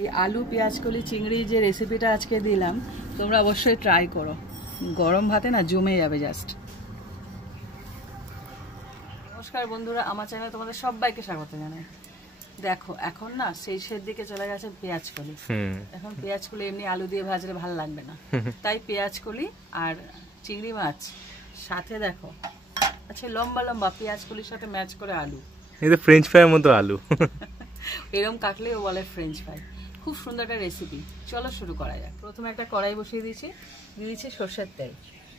এই আলু পেঁয়াজ কলি চিংড়ি যে রেসিপিটা আজকে দিলাম তোমরা অবশ্যই ট্রাই করো, গরম ভাতে না জমে যাবে জাস্ট। নমস্কার বন্ধুরা, আমার চ্যানেলে তোমাদের সবাইকে স্বাগত জানাই। দেখো এখন না শেষের দিকে চলে গেছে পেঁয়াজ কলি। এখন পেঁয়াজ কলি এমনি আলু দিয়ে ভাজলে ভালো লাগবে না, তাই পেঁয়াজ কলি আর চিংড়ি মাছ সাথে দেখো আচ্ছা লম্বা লম্বা পেঁয়াজ কলির সাথে ম্যাচ করে আলু, এই তো ফ্রেঞ্চ ফ্রাইয়ের মতো আলু এরকম কাটলেও বলে ফ্রেঞ্চ ফ্রাই। খুব সুন্দর একটা রেসিপি, চলো শুরু করা যাক। প্রথমে একটা কড়াই বসিয়ে দিয়ে দিচ্ছি সর্ষের তেল।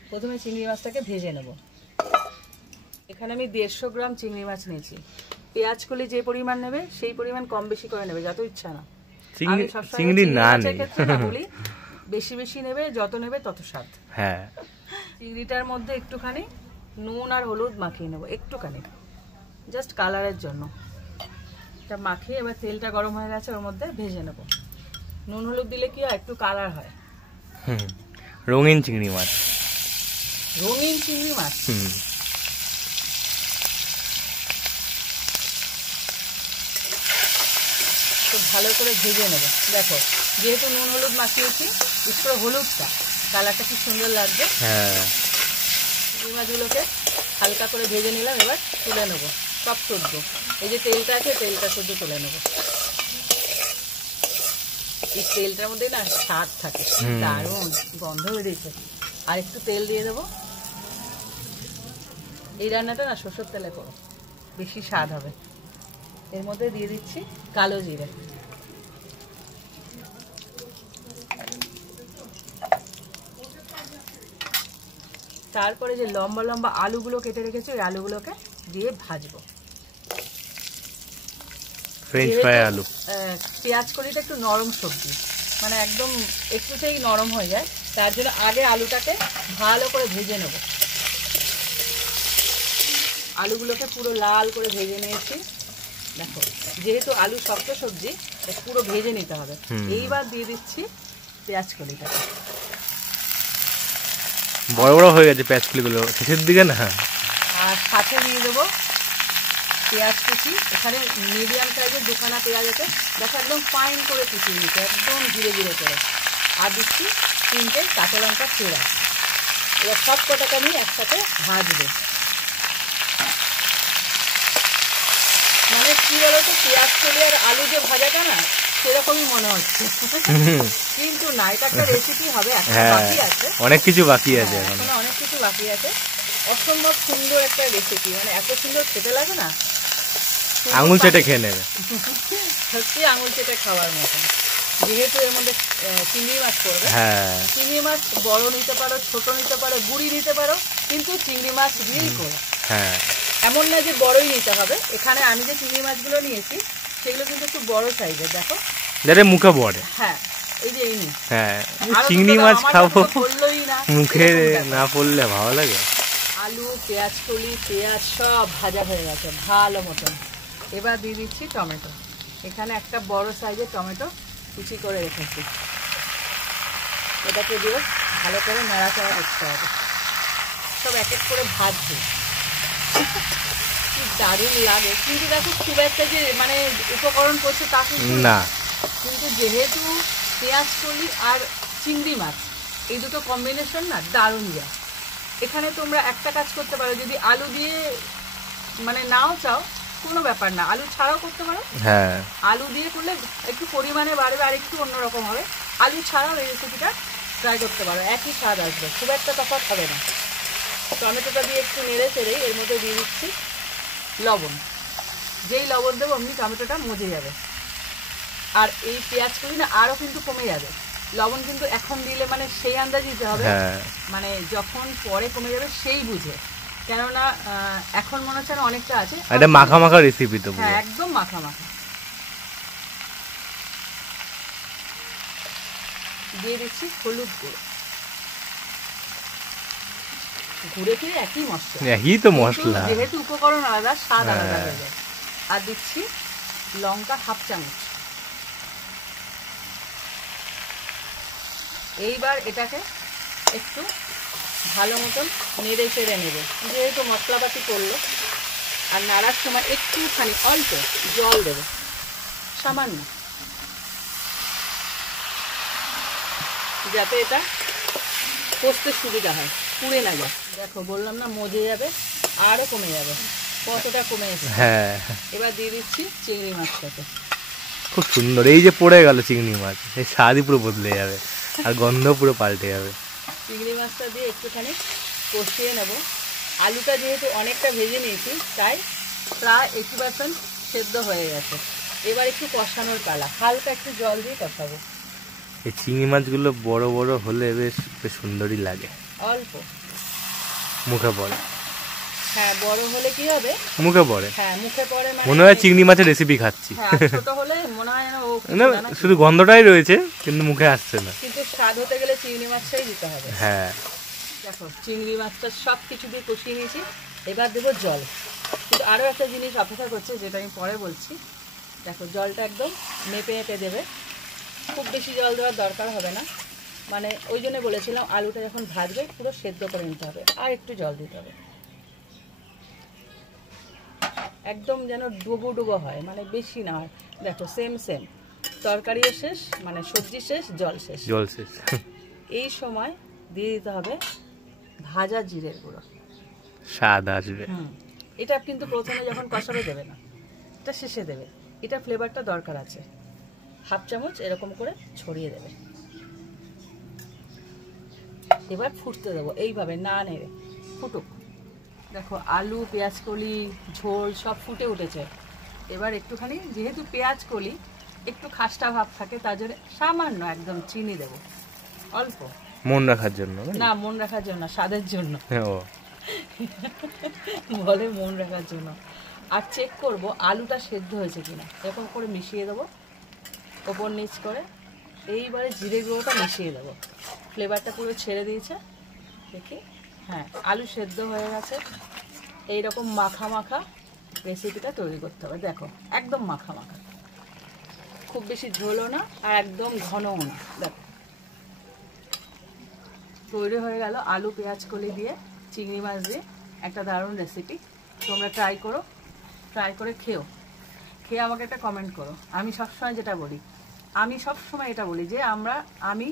প্রথমে চিংড়ি মাছটাকে ভেজে নেব। এখানে আমি 150 গ্রাম চিংড়ি মাছ নিয়েছি। পেঁয়াজ কলি যে পরিমাণ নেবে সেই পরিমাণ কম বেশি করে নেবে, যত ইচ্ছা না। চিংড়ি না বলি বেশি বেশি নেবে, যত নেবে তত স্বাদ। হ্যাঁ, চিংড়িটার মধ্যে একটুখানি নুন আর হলুদ মাখিয়ে নেব, একটুখানি জাস্ট কালারের জন্য। এটা মাখিয়ে এবার তেলটা গরম হয়ে গেছে, ওর মধ্যে ভেজে নেব। নুন হলুদ দিলে কি হয়, একটু কালার হয়। রঙিন চিংড়ি মাছ, রঙিন চিংড়ি মাছ। তো ভালো করে ভেজে নেব। দেখো যেহেতু নুন হলুদ মাখিয়েছি, একটু করে হলুদটা কালারটা কি সুন্দর লাগবে। হ্যাঁ, চিংড়ি মাছগুলোকে হালকা করে ভেজে নিলাম, এবার তুলে নেব সব সদ্য। এই যে তেলটা আছে, তেলটা সদ্য তুলে নেব। এই তেলটার মধ্যে না স্বাদ থাকে, দারুণ গন্ধ বেরিয়েছে। আর একটু তেল দিয়ে দেবো। এই রান্নাটা না সরষের তেলে করো, বেশি স্বাদ হবে। এর মধ্যে দিয়ে দিচ্ছি কালো জিরে। তারপরে যে লম্বা লম্বা আলুগুলো কেটে রেখেছি, ওই আলুগুলোকে দিয়ে ভাজবো। ফ্রেঞ্চ ফ্রাই আলু। পেঁয়াজ কলিটা একটু নরম সবজি, মানে একদম একটুতেই নরম হয়ে যায়, তার জন্য আগে আলুটাকে ভালো করে ভেজে নেব। আলুগুলোকে পুরো লাল করে ভেজে নিয়েছি। দেখো যেহেতু আলু শক্ত সবজি, পুরো ভেজে নিতে হবে। এইবার দিয়ে দিচ্ছি পেঁয়াজ কলিটাকে। বড় বড় হয়ে গেছে পেঁয়াজ কলিগুলো শেষের দিকে না। আর সাথে দিয়ে দেবো পেঁয়াজ কুচি। এখানে মিডিয়াম সাইজের দুখানা পেঁয়াজ আছে, দেখো একদম ফাইন করে কুচিয়ে নিতে, একদম ধীরে ধীরে করে। আর দিচ্ছি 3টে কাঁচা লঙ্কা চেরা। এবার সব কটাকে আমি একসাথে ভাজবো। মানে কি বলতো, পেঁয়াজ কলি আর আলু যে ভাজাটা না সেরকমই মনে হচ্ছে, কিন্তু না, এটা একটা রেসিপি হবে, বাকি আছে, অনেক কিছু বাকি আছে, অনেক কিছু বাকি আছে। অসম্ভব সুন্দর একটা রেসিপি, মানে এত সুন্দর খেতে লাগে না, আঙুল চেটে খেয়ে নেবে, সত্যি আঙুল চেটে খাওয়ার মতন। যেহেতু এর মধ্যে চিংড়ি মাছ করবে, চিংড়ি মাছ বড় নিতে পারো, ছোট নিতে পারো, গুঁড়ি নিতে পারো, কিন্তু চিংড়ি মাছ দিয়েই করো। এমন না যে বড়ই নিতে হবে। এখানে আমি যে চিংড়ি মাছগুলো নিয়েছি সেগুলো কিন্তু একটু বড় সাইজের, দেখো যাতে মুখে পড়ে। হ্যাঁ, এই যে এই চিংড়ি মাছ খাবো, মুখে না পড়লে ভালো লাগে। আলু পেঁয়াজ কলি পেঁয়াজ সব ভাজা হয়ে গেছে ভালো মতন। এবার দিয়ে দিচ্ছি টমেটো। এখানে একটা বড় সাইজের টমেটো কুচি করে রেখেছি, এটাকে দিয়ে ভালো করে নাড়াচাড়া করতে হবে। সব এক এক করে ভাজছি, কি দারুণ লাগে। কিন্তু দেখো খুব একটা যে মানে উপকরণ করছে তা কিন্তু না, কিন্তু যেহেতু পেঁয়াজ কলি আর চিংড়ি মাছ এই দুটো কম্বিনেশন না দারুণ যায়। এখানে তোমরা একটা কাজ করতে পারো, যদি আলু দিয়ে মানে নাও চাও কোনো ব্যাপার না, আলু ছাড়াও করতে পারো। আলু দিয়ে করলে একটু পরিমাণে বাড়বে আর একটু অন্যরকম হবে। আলু ছাড়াও এই রেসিপিটা ট্রাই করতে পারো, একই স্বাদ আসবে, খুব একটা তফাৎ হবে না। টমেটোটা দিয়ে একটু নেড়ে চেড়ে এর মধ্যে দিয়ে দিচ্ছি লবণ। যেই লবণ দেবো অমনি টমেটোটা মজে যাবে। আর এই পেঁয়াজ কলি না আরও কিন্তু কমে যাবে। লবণ কিন্তু এখন দিলে মানে সেই আন্দাজে দিতে হবে, মানে যখন পরে কমে যাবে সেই বুঝে। কেননা এখন মনে হচ্ছে অনেকটা আছে, এটা মাখা মাখা রেসিপি তো। হ্যাঁ, একদম মাখা মাখা। দিয়ে দিচ্ছি হলুদ গুঁড়ো। ঘুরে ফিরে একই মশলা, একই তো মশলা, যেহেতু উপকরণ আলাদা স্বাদ আলাদা হয়ে যায়। আর দিচ্ছি লঙ্কা 1/2 চামচ। এইবার এটাকে একটু ভালো মতন নেড়ে চেড়ে নেবে, যেহেতু মশলাপাতি করলো। আর নাড়ার সময় একটুখানি অল্প জল দেবে, সামান্য। যাতে এটা কষতে সুবিধা হয়, পুড়ে না যায়। দেখো বললাম না মজে যাবে, আরও কমে যাবে, কতটা কমে এসেছে। হ্যাঁ, এবার দিয়ে দিচ্ছি চিংড়ি মাছটাকে। খুব সুন্দর। এই যে পড়ে গেল চিংড়ি মাছ, এই স্বাদই পুরো বদলে যাবে আর গন্ধ পুরো পাল্টে যাবে। চিংড়ি মাছটা দিয়ে একটুখানি কষিয়ে নেব। আলুটা যেহেতু অনেকটা ভেজে নিয়েছি, তাই প্রায় 80% সেদ্ধ হয়ে গেছে। এবার একটু কষানোর পালা, হালকা একটু জল দিয়ে কষাবো। এই চিংড়ি মাছগুলো বড় বড় হলে বেশ বেশ সুন্দরই লাগে, অল্প মুখে পড়ে। হ্যাঁ, বড় হলে কি হবে, মুখে পড়ে। হ্যাঁ মুখে পড়ে, মানে মনে হয় চিংড়ি মাছের রেসিপি খাচ্ছি। হ্যাঁ, ছোট হলে মনে হয় না ও না, শুধু গন্ধটাই রয়েছে কিন্তু মুখে আসছে না। কিন্তু স্বাদ হতে গেলে চিংড়ি মাছটাই দিতে হবে। হ্যাঁ, দেখো চিংড়ি মাছটা সব কিছু দিয়ে কষিয়ে নিয়েছি, এবার দেবো জল। কিন্তু আরও একটা জিনিস অপেক্ষা করছে, যেটা আমি পরে বলছি। দেখো জলটা একদম মেপে মেপে দেবে, খুব বেশি জল দেওয়ার দরকার হবে না। মানে ওই জন্য বলেছিলাম আলুটা যখন ভাজবে পুরো সেদ্ধ করে নিতে হবে, আর একটু জল দিতে হবে, একদম যেন ডুবো ডুবো হয়, মানে বেশি না হয়। দেখো সেম তরকারিও শেষ, মানে সবজি শেষ, জল শেষ। এই সময় দিয়ে দিতে হবে ভাজা জিরের গুঁড়ো, স্বাদ আসবে। এটা কিন্তু প্রথমে যখন কষাবে দেবে না, এটা শেষে দেবে। এটা ফ্লেভারটা দরকার আছে। হাফ চামচ এরকম করে ছড়িয়ে দেবে। এবার ফুটতে দেবো এইভাবে, না নেড়ে, ফুটুক। দেখো আলু, পেঁয়াজ কলি, ঝোল সব ফুটে উঠেছে। এবার একটুখানি, যেহেতু পেঁয়াজ কলি একটু খাস্টা ভাব থাকে, তার জন্য সামান্য একদম চিনি দেবো, অল্প। মন রাখার জন্য না, মন রাখার জন্য, স্বাদের জন্য বলে, মন রাখার জন্য। আর চেক করব আলুটা সেদ্ধ হয়েছে কিনা, এরকম করে মিশিয়ে দেবো ওপর নিচ করে। এইবারে জিরে গুঁড়োটা মিশিয়ে দেবো, ফ্লেভারটা পুরো ছেড়ে দিয়েছে। দেখি, হ্যাঁ আলু সেদ্ধ হয়ে গেছে। এইরকম মাখা মাখা রেসিপিটা তৈরি করতে হবে। দেখো একদম মাখা মাখা, খুব বেশি ঝোলও না আর একদম ঘনও না। দেখো তৈরি হয়ে গেল আলু পেঁয়াজ কলি দিয়ে চিংড়ি মাছ দিয়ে একটা দারুণ রেসিপি। তোমরা ট্রাই করো, ট্রাই করে খেয়ে আমাকে একটা কমেন্ট করো। আমি সবসময় এটা বলি যে আমি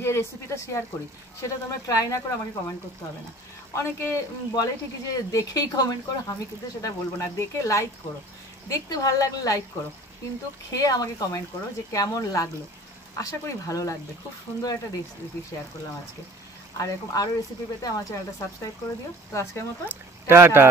যে রেসিপিটা শেয়ার করি সেটা তোমরা ট্রাই না করে আমাকে কমেন্ট করতে হবে না। অনেকে বলে ঠিকই যে দেখেই কমেন্ট করো, আমি কিন্তু সেটা বলবো না। দেখে লাইক করো, দেখতে ভালো লাগলে লাইক করো, কিন্তু খেয়ে আমাকে কমেন্ট করো যে কেমন লাগলো। আশা করি ভালো লাগবে। খুব সুন্দর একটা রেসিপি শেয়ার করলাম আজকে। আর এরকম আরও রেসিপি পেতে আমার চ্যানেলটা সাবস্ক্রাইব করে দিও। তো আজকের মতো টাটা।